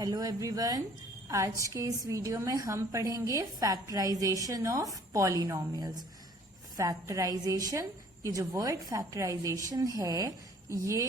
Hello everyone, आज के इस वीडियो में हम पढ़ेंगे फैक्टराइजेशन ऑफ पॉलिनोमियल्स। फैक्टराइजेशन, ये जो वर्ड फैक्टराइजेशन है ये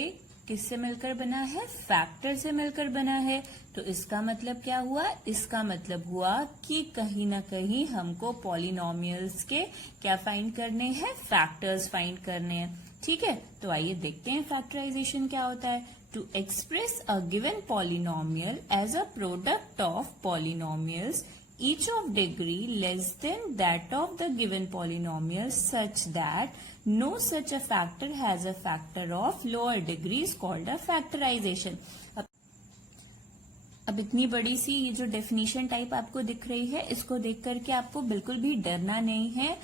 किससे मिलकर बना है? फैक्टर से मिलकर बना है। तो इसका मतलब क्या हुआ? इसका मतलब हुआ कि कहीं ना कहीं हमको पॉलिनोमियल्स के क्या फाइंड करने हैं? फैक्टर्स फाइंड करने हैं। ठीक है, तो आइए देखते हैं फैक्टराइजेशन क्या होता है। To express a given polynomial as a product of polynomials, each of degree less than that of the given polynomial such that no such a factor has a factor of lower degree is called a factorization. अब इतनी बड़ी सी ये जो definition type आपको दिख रही है, इसको देख करके आपको बिल्कुल भी डरना नहीं है।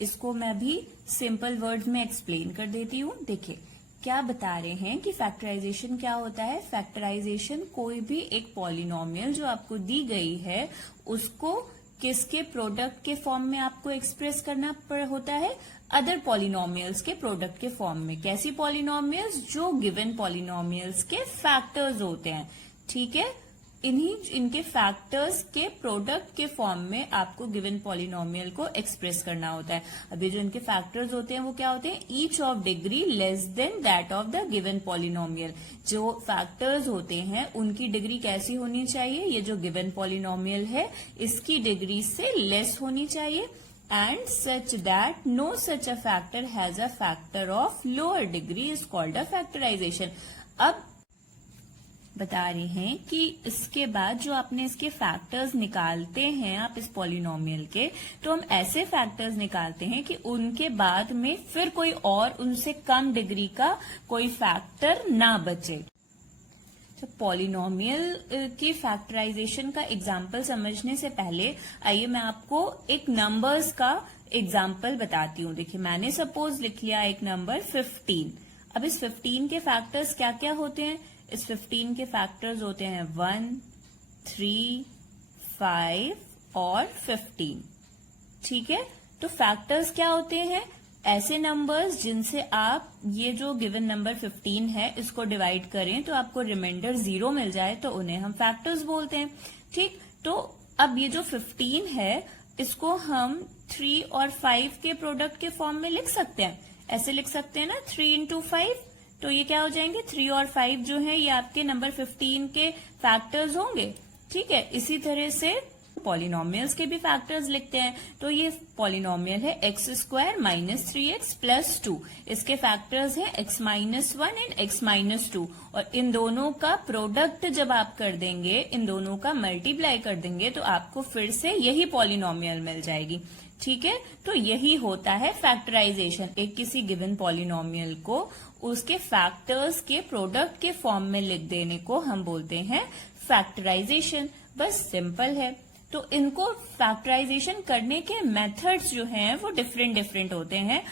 इसको मैं भी सिंपल वर्ड्स में एक्सप्लेन कर देती हूँ। देखिए क्या बता रहे हैं कि फैक्टराइजेशन क्या होता है। फैक्टराइजेशन कोई भी एक पॉलिनोमियल जो आपको दी गई है उसको किसके प्रोडक्ट के फॉर्म में आपको एक्सप्रेस करना होता है? अदर पॉलिनोमियल्स के प्रोडक्ट के फॉर्म में। कैसी पॉलिनोमियल्स? जो गिवन पॉलिनोमियल्स के फैक्टर्स होते हैं। ठीक है, इनके फैक्टर्स के प्रोडक्ट के फॉर्म में आपको गिवन पॉलिनोमियल को एक्सप्रेस करना होता है। अभी जो इनके फैक्टर्स होते हैं वो क्या होते हैं? Each of degree less than that of the given polynomial. जो फैक्टर्स होते हैं उनकी डिग्री कैसी होनी चाहिए? ये जो गिवन पॉलिनोमियल है इसकी डिग्री से लेस होनी चाहिए। And such that no such a factor has a factor of lower degree is called a factorization. अब बता रहे हैं कि इसके बाद जो आपने इसके फैक्टर्स निकालते हैं आप इस पॉलिनोमियल के, तो हम ऐसे फैक्टर्स निकालते हैं कि उनके बाद में फिर कोई और उनसे कम डिग्री का कोई फैक्टर ना बचे। तो पॉलिनोमियल की फैक्टराइजेशन का एग्जाम्पल समझने से पहले आइए मैं आपको एक नंबर्स का एग्जाम्पल बताती हूँ। देखिए मैंने सपोज लिख लिया एक नंबर 15। अब इस 15 के फैक्टर्स क्या क्या होते हैं? इस 15 के फैक्टर्स होते हैं 1, 3, 5 और 15। ठीक है, तो फैक्टर्स क्या होते हैं? ऐसे नंबर्स जिनसे आप ये जो गिवन नंबर 15 है इसको डिवाइड करें तो आपको रिमाइंडर 0 मिल जाए तो उन्हें हम फैक्टर्स बोलते हैं। ठीक, तो अब ये जो 15 है इसको हम 3 और 5 के प्रोडक्ट के फॉर्म में लिख सकते हैं। ऐसे लिख सकते हैं ना, 3 इंटू 5, तो ये क्या हो जाएंगे? 3 और 5 जो है ये आपके नंबर 15 के फैक्टर्स होंगे। ठीक है, इसी तरह से पॉलिनोमियल्स के भी फैक्टर्स लिखते हैं। तो ये पॉलिनोमियल है x² माइनस 3x प्लस 2। इसके फैक्टर्स हैं x minus 1 and x minus 2। और इन दोनों का प्रोडक्ट जब आप कर देंगे, इन दोनों का मल्टीप्लाई कर देंगे तो आपको फिर से यही पॉलिनोमियल मिल जाएगी। ठीक है, तो यही होता है फैक्टराइजेशन। एक किसी गिवन पॉलिनोमियल को उसके फैक्टर्स के प्रोडक्ट के फॉर्म में लिख देने को हम बोलते हैं फैक्टराइजेशन। बस सिंपल है। तो इनको फैक्टराइजेशन करने के मेथड्स जो हैं वो डिफरेंट होते हैं।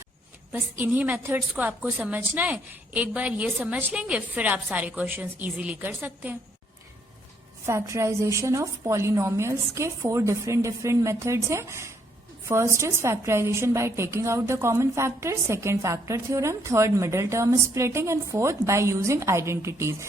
बस इन्हीं मेथड्स को आपको समझना है। एक बार ये समझ लेंगे फिर आप सारे क्वेश्चंस इजीली कर सकते हैं। फैक्टराइजेशन ऑफ पॉलिनोमियल्स के 4 डिफरेंट मेथड्स हैं। First is factorization by taking out the common factor, second factor theorem, third middle term splitting and fourth by using identities.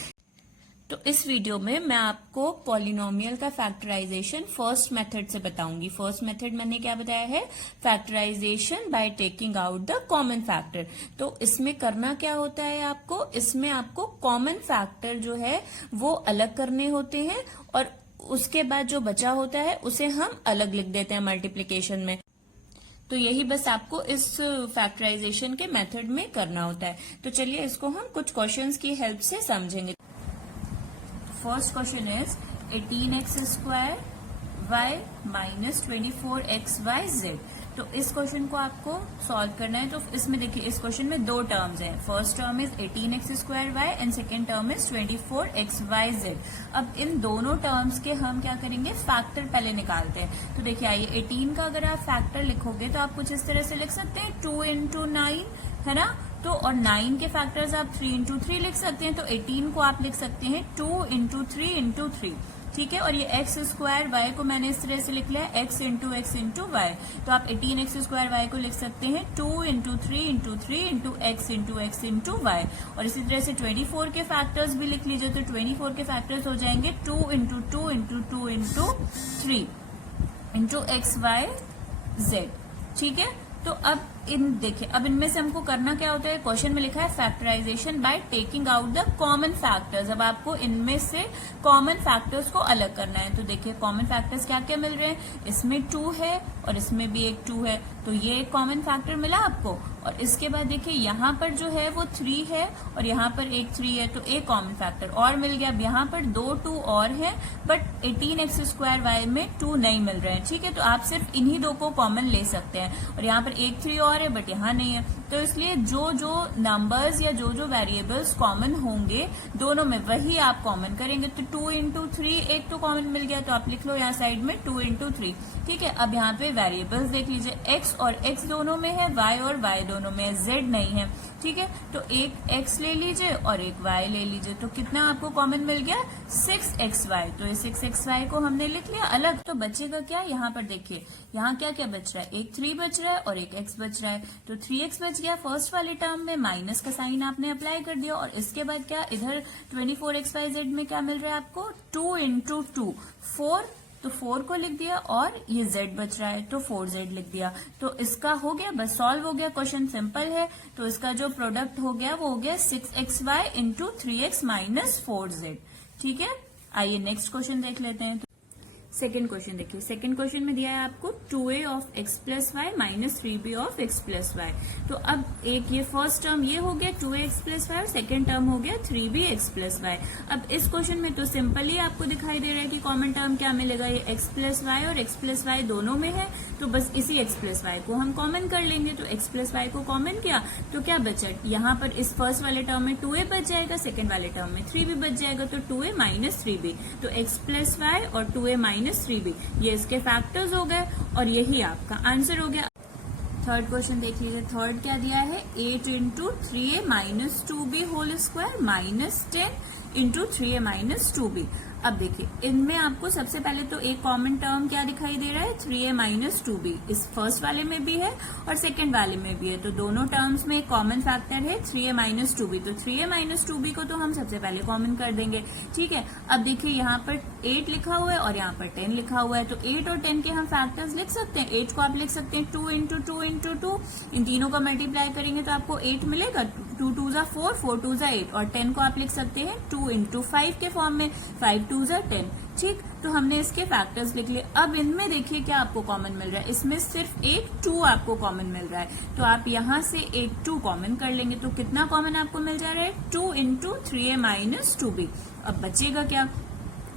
तो इस वीडियो में मैं आपको पॉलिनोमियल का फैक्टराइजेशन फर्स्ट मेथड से बताऊंगी। फर्स्ट मेथड मैंने क्या बताया है? Factorization by taking out the common factor. तो इसमें करना क्या होता है आपको? इसमें आपको कॉमन फैक्टर जो है वो अलग करने होते हैं और उसके बाद जो बचा होता है उसे हम अलग लिख देते हैं मल्टीप्लिकेशन में। तो यही बस आपको इस फैक्टराइजेशन के मेथड में करना होता है। तो चलिए इसको हम कुछ क्वेश्चंस की हेल्प से समझेंगे। First question is 18x² y minus 24xyz। तो इस क्वेश्चन को आपको सॉल्व करना है। तो इसमें देखिए इस क्वेश्चन में 2 टर्म्स हैं। First term is 18x² y and second term is 24xyz। अब इन दोनों टर्म्स के हम क्या करेंगे? फैक्टर पहले निकालते हैं। तो देखिए आइए 18 का अगर आप फैक्टर लिखोगे तो आप कुछ इस तरह से लिख सकते हैं 2 इंटू 9, है ना। तो और 9 के फैक्टर्स आप 3 इंटू 3 लिख सकते हैं। तो 18 को आप लिख सकते हैं 2 इंटू 3 इंटू 3। ठीक है। और ये एक्स स्क्वायर वाई को मैंने इस तरह से लिख लिया एक्स इंटू वाई, तो आप 18x स्क्वायर वाई को लिख सकते हैं 2 into 3 into x into y. और इसी तरह से 24 के फैक्टर्स भी लिख लीजिए, तो 24 के फैक्टर्स हो जाएंगे 2 into 3 into x y z, ठीक है। तो अब देखिए, अब इनमें से हमको करना क्या होता है, क्वेश्चन में लिखा है factorization by taking out the common factors. अब आपको इनमें से कॉमन फैक्टर्स को अलग करना है। तो देखिए कॉमन फैक्टर्स क्या क्या मिल रहे हैं, इसमें 2 है और इसमें भी एक 2 है, तो ये एक कॉमन फैक्टर मिला आपको। और इसके बाद देखिए यहाँ पर जो है वो 3 है और यहाँ पर एक 3 है, तो एक कॉमन फैक्टर और मिल गया। अब यहाँ पर 2 और है, बट 18x स्क्वायर वाई में 2 नहीं मिल रहे हैं, ठीक है। तो आप सिर्फ इन्हीं 2 को कॉमन ले सकते हैं। और यहाँ पर एक 3 और है, बट यहाँ नहीं है, तो इसलिए जो जो नंबर्स या जो जो वेरिएबल्स कॉमन होंगे दोनों में, वही आप कॉमन करेंगे। तो 2 इंटू 3 एक तो कॉमन मिल गया, तो आप लिख लो यहाँ साइड में 2 इंटू 3, ठीक है। अब यहाँ पे वेरिएबल्स देख लीजिए, x और x दोनों में है, y और y दोनों में है, z नहीं है, ठीक है। तो एक x ले लीजिए और एक y ले लीजिए, तो कितना आपको कॉमन मिल गया 6xy। तो ये 6xy को हमने लिख लिया अलग। तो बचेगा क्या, यहाँ पर देखिए यहाँ क्या क्या बच रहा है, एक 3 बच रहा है और एक x बच रहा है। तो 3x बच गया फर्स्ट वाले टर्म में, माइनस का साइन आपने अप्लाई कर दिया। और इसके बाद क्या, इधर 24xyz में क्या मिल रहा है आपको 2 इंटू 2 4, तो 4 को लिख दिया और ये z बच रहा है तो 4z लिख दिया। तो इसका हो गया, बस सॉल्व हो गया, क्वेश्चन सिंपल है। तो इसका जो प्रोडक्ट हो गया वो हो गया 6xy into 3x minus 4z, ठीक है। आइए नेक्स्ट क्वेश्चन देख लेते हैं। सेकेंड क्वेश्चन देखिए, सेकेंड क्वेश्चन में दिया है आपको 2a of x plus y minus 3b of x plus y. तो अब एक ये फर्स्ट टर्म ये हो गया 2x प्लस वाई और सेकेंड टर्म हो गया 3b x प्लस वाई। अब इस क्वेश्चन में तो सिंपली आपको दिखाई दे रहा है कि कॉमन टर्म क्या मिलेगा, ये x प्लस वाई और x प्लस वाई दोनों में है, तो बस इसी x प्लस वाई को हम कॉमन कर लेंगे। तो x प्लस वाई को कॉमन किया तो क्या बचा, यहाँ पर इस फर्स्ट वाले टर्म में 2a बच जाएगा, सेकेंड वाले टर्म में 3b बच जाएगा, तो 2a माइनस 3b, तो x प्लस वाई और 2a माइनस 3b ये इसके फैक्टर्स हो गए और यही आपका आंसर हो गया। थर्ड क्वेश्चन देख लीजिए, थर्ड क्या दिया है 8 into 3a minus 2b whole square minus 10 into 3a minus 2b। अब देखिए इनमें आपको सबसे पहले तो एक कॉमन टर्म क्या दिखाई दे रहा है 3a माइनस 2b, इस फर्स्ट वाले में भी है और सेकेंड वाले में भी है, तो दोनों टर्म्स में एक कॉमन फैक्टर है 3a माइनस 2b। तो 3a माइनस 2b को तो हम सबसे पहले कॉमन कर देंगे, ठीक है। अब देखिए यहाँ पर 8 लिखा हुआ है और यहाँ पर 10 लिखा हुआ है, तो 8 और 10 के हम फैक्टर्स लिख सकते हैं। 8 को आप लिख सकते हैं 2 इंटू 2 इंटू 2, इन तीनों का मल्टीप्लाई करेंगे तो आपको 8 मिलेगा, 2 2 जा 4, 4 2 जा 8। और 10 को आप लिख सकते हैं 2 इंटू 5 के फॉर्म में, 5 2 जा 10, ठीक। तो हमने इसके फैक्टर्स लिख लिए। अब इनमें देखिए क्या आपको कॉमन मिल रहा है, इसमें सिर्फ एक 2 आपको कॉमन मिल रहा है, तो आप यहाँ से एक 2 कॉमन कर लेंगे, तो कितना कॉमन आपको मिल जा रहा है 2 इंटू 3a माइनस 2b। अब बचेगा क्या,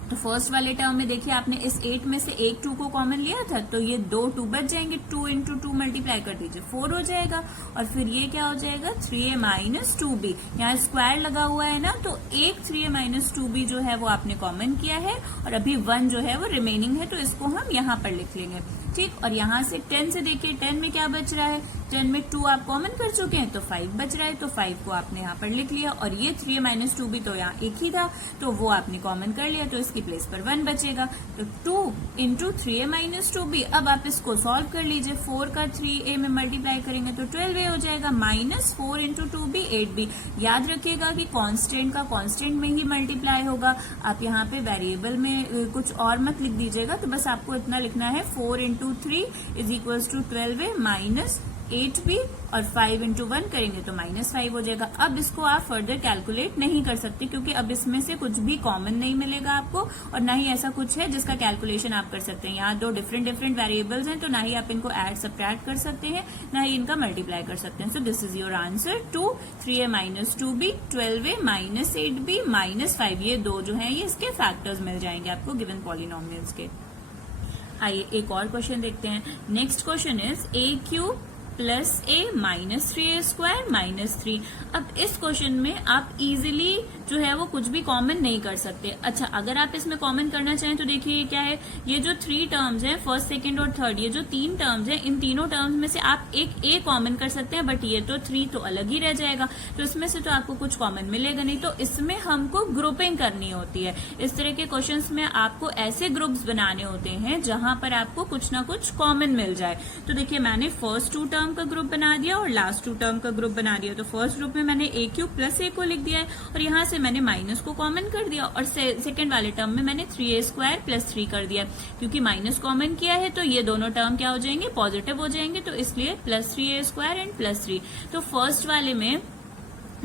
तो फर्स्ट वाले टर्म में देखिए आपने इस 8 में से एक 2 को कॉमन लिया था, तो ये 2 2 बच जाएंगे, 2 इंटू 2 मल्टीप्लाई कर दीजिए 4 हो जाएगा। और फिर ये क्या हो जाएगा 3a माइनस 2b, यहाँ स्क्वायर लगा हुआ है ना, तो एक 3a माइनस 2b जो है वो आपने कॉमन किया है और अभी 1 जो है वो रिमेनिंग है, तो इसको हम यहाँ पर लिख लेंगे, ठीक। और यहाँ से 10 से देखिए 10 में क्या बच रहा है, 10 में 2 आप कॉमन कर चुके हैं तो 5 बच रहा है, तो 5 को आपने यहाँ पर लिख लिया। और ये 3a माइनस 2b तो यहाँ एक ही था, तो वो आपने कॉमन कर लिया, तो इसकी प्लेस पर 1 बचेगा, तो 2 इंटू 3a माइनस 2b। अब आप इसको सॉल्व कर लीजिए, 4 का 3a में मल्टीप्लाई करेंगे तो 12a हो जाएगा, माइनस 4 इंटू 2b 8b। याद रखिएगा कि कांस्टेंट का कांस्टेंट में ही मल्टीप्लाई होगा, आप यहाँ पे वेरिएबल में कुछ और मत लिख दीजिएगा, तो बस आपको इतना लिखना है 4 into 3 is equal to 12a minus 8b, और 5 इंटू 1 करेंगे तो माइनस 5 हो जाएगा। अब इसको आप फर्दर कैलकुलेट नहीं कर सकते क्योंकि अब इसमें से कुछ भी कॉमन नहीं मिलेगा आपको, और ना ही ऐसा कुछ है जिसका कैलकुलेशन आप कर सकते हैं। यहाँ 2 डिफरेंट वेरिएबल्स हैं, तो ना ही आप इनको ऐड सब्ट्रैक्ट कर सकते हैं, ना ही इनका मल्टीप्लाई कर सकते हैं। So this is your answer to 3a minus 2b, 12a minus 8b minus 5, ये 2 जो है ये इसके फैक्टर्स मिल जाएंगे आपको गिवन पॉलिनोमियल्स के। आइए एक और क्वेश्चन देखते हैं। Next question is a cube plus A minus 3a² minus 3। अब इस क्वेश्चन में आप इजीली जो है वो कुछ भी कॉमन नहीं कर सकते। अच्छा, अगर आप इसमें कॉमन करना चाहें तो देखिए ये क्या है, ये जो 3 टर्म्स हैं, फर्स्ट सेकंड और थर्ड, ये जो 3 टर्म्स हैं, इन तीनों टर्म्स में से आप एक ए कॉमन कर सकते हैं, बट ये तो 3 तो अलग ही रह जाएगा, तो इसमें से तो आपको कुछ कॉमन मिलेगा नहीं। तो इसमें हमको ग्रुपिंग करनी होती है। इस तरह के क्वेश्चंस में आपको ऐसे ग्रुप्स बनाने होते हैं जहां पर आपको कुछ ना कुछ कॉमन मिल जाए। तो देखिए मैंने फर्स्ट 2 टर्म का ग्रुप बना दिया और लास्ट 2 टर्म का ग्रुप बना दिया। तो फर्स्ट ग्रुप में मैंने a³ प्लस a को लिख दिया है और यहां से मैंने माइनस को कॉमन कर दिया, और सेकंड वाले टर्म में मैंने 3a² प्लस 3 कर दिया। क्योंकि माइनस कॉमन किया है तो ये दोनों टर्म क्या हो जाएंगे, पॉजिटिव हो जाएंगे, तो इसलिए प्लस 3a² एंड प्लस 3। तो फर्स्ट वाले में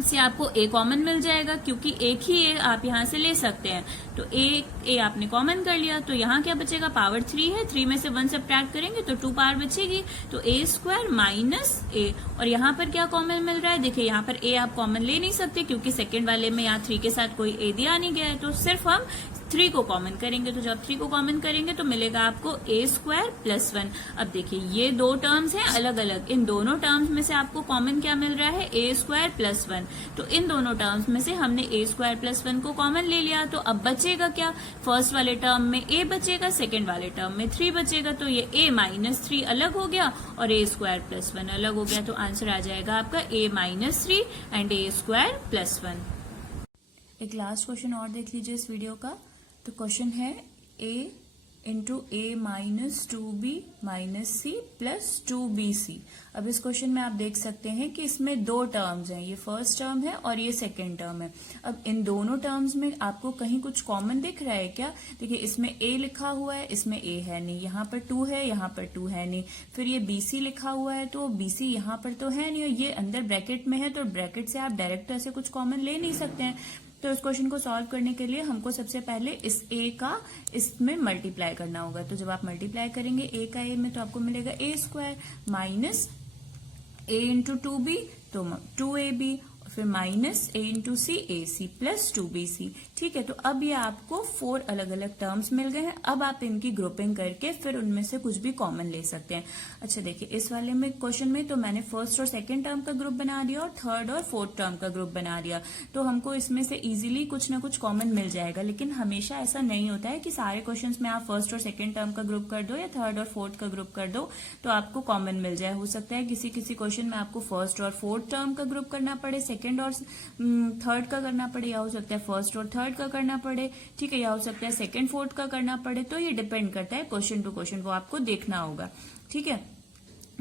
से आपको a कॉमन मिल जाएगा, क्योंकि एक ही a आप यहाँ से ले सकते हैं। तो a आपने कॉमन कर लिया, तो यहाँ क्या बचेगा, पावर 3 है, 3 में से 1 सब्ट्रैक्ट करेंगे तो 2 पावर बचेगी, तो a² माइनस a। और यहाँ पर क्या कॉमन मिल रहा है, देखिए यहाँ पर a आप कॉमन ले नहीं सकते क्योंकि सेकेंड वाले में यहाँ 3 के साथ कोई a दिया नहीं गया है, तो सिर्फ हम 3 को कॉमन करेंगे। तो जब 3 को कॉमन करेंगे तो मिलेगा आपको a² प्लस 1। अब देखिए ये दो टर्म्स हैं अलग अलग, इन दोनों टर्म्स में से आपको कॉमन क्या मिल रहा है, a² प्लस 1। तो इन दोनों टर्म्स में से हमने a² प्लस 1 को कॉमन ले लिया, तो अब बचेगा क्या, फर्स्ट वाले टर्म में a बचेगा, सेकेंड वाले टर्म में 3 बचेगा, तो ये a माइनस 3 अलग हो गया और a² प्लस 1 अलग हो गया। तो आंसर आ जाएगा आपका a minus 3 and a² plus 1। एक लास्ट क्वेश्चन और देख लीजिए इस वीडियो का। तो क्वेश्चन है a into a minus 2b minus c plus 2bc। अब इस क्वेश्चन में आप देख सकते हैं कि इसमें दो टर्म्स हैं, ये फर्स्ट टर्म है और ये सेकंड टर्म है। अब इन दोनों टर्म्स में आपको कहीं कुछ कॉमन दिख रहा है क्या, देखिए इसमें a लिखा हुआ है, इसमें a है नहीं, यहाँ पर 2 है, यहाँ पर 2 है नहीं, फिर ये bc लिखा हुआ है तो bc यहाँ पर तो है नहीं, और ये अंदर ब्रैकेट में है, तो ब्रैकेट से आप डायरेक्ट ऐसे कुछ कॉमन ले नहीं सकते हैं। तो इस क्वेश्चन को सॉल्व करने के लिए हमको सबसे पहले इस a का इसमें मल्टीप्लाई करना होगा। तो जब आप मल्टीप्लाई करेंगे a का a में तो आपको मिलेगा a² minus a into 2b तो 2ab, फिर minus a into c ac plus 2bc। ठीक है, तो अब ये आपको 4 अलग अलग टर्म्स मिल गए हैं। अब आप इनकी ग्रुपिंग करके फिर उनमें से कुछ भी कॉमन ले सकते हैं। अच्छा देखिए इस वाले में क्वेश्चन में तो मैंने फर्स्ट और सेकंड टर्म का ग्रुप बना दिया और थर्ड और फोर्थ टर्म का ग्रुप बना दिया, तो हमको इसमें से इजीली कुछ ना कुछ कॉमन मिल जाएगा। लेकिन हमेशा ऐसा नहीं होता है कि सारे क्वेश्चन में आप फर्स्ट और सेकंड टर्म का ग्रुप कर दो या थर्ड और फोर्थ का ग्रुप कर दो तो आपको कॉमन मिल जाए। हो सकता है किसी किसी क्वेश्चन में आपको फर्स्ट और फोर्थ टर्म का ग्रुप करना पड़े, सेकंड और थर्ड का करना पड़े, या हो सकता है फर्स्ट और थर्ड का करना पड़े, ठीक है, या हो सकता है सेकंड फोर्थ का करना पड़े। तो ये डिपेंड करता है क्वेश्चन टू क्वेश्चन, वो आपको देखना होगा। ठीक है,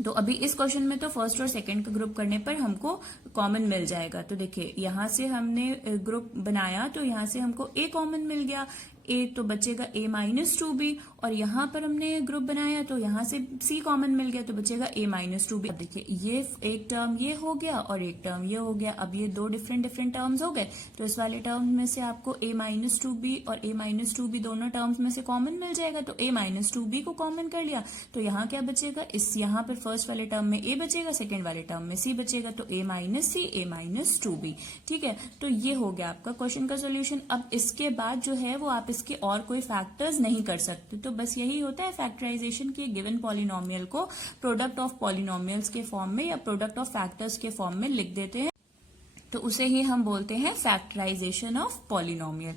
तो अभी इस क्वेश्चन में तो फर्स्ट और सेकंड का ग्रुप करने पर हमको कॉमन मिल जाएगा। तो देखिए यहां से हमने ग्रुप बनाया तो यहां से हमको a कॉमन मिल गया, a तो बचेगा a माइनस 2b, और यहाँ पर हमने ग्रुप बनाया तो यहाँ से c कॉमन मिल गया तो बचेगा a माइनस 2b। अब देखिए ये एक टर्म ये हो गया और एक टर्म ये हो गया, अब ये दो डिफरेंट टर्म्स हो गए। तो इस वाले टर्म में से आपको a माइनस 2b और a माइनस 2b दोनों टर्म्स में से कॉमन मिल जाएगा, तो a माइनस 2b को कॉमन कर लिया तो यहाँ क्या बचेगा, इस यहाँ पर फर्स्ट वाले टर्म में a बचेगा, सेकेंड वाले टर्म में c बचेगा, तो a minus c a minus 2b। ठीक है, तो ये हो गया आपका क्वेश्चन का सोल्यूशन। अब इसके बाद जो है वो आप इसके और कोई फैक्टर्स नहीं कर सकते। तो बस यही होता है फैक्टराइजेशन की, गिवन पॉलिनोमियल को प्रोडक्ट ऑफ पॉलिनोमियल्स के फॉर्म में या प्रोडक्ट ऑफ फैक्टर्स के फॉर्म में लिख देते हैं, तो उसे ही हम बोलते हैं factorization of polynomial.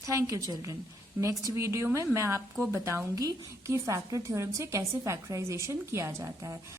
Thank you children. Next video में मैं आपको बताऊंगी कि फैक्टर थ्योरम से कैसे फैक्टराइजेशन किया जाता है।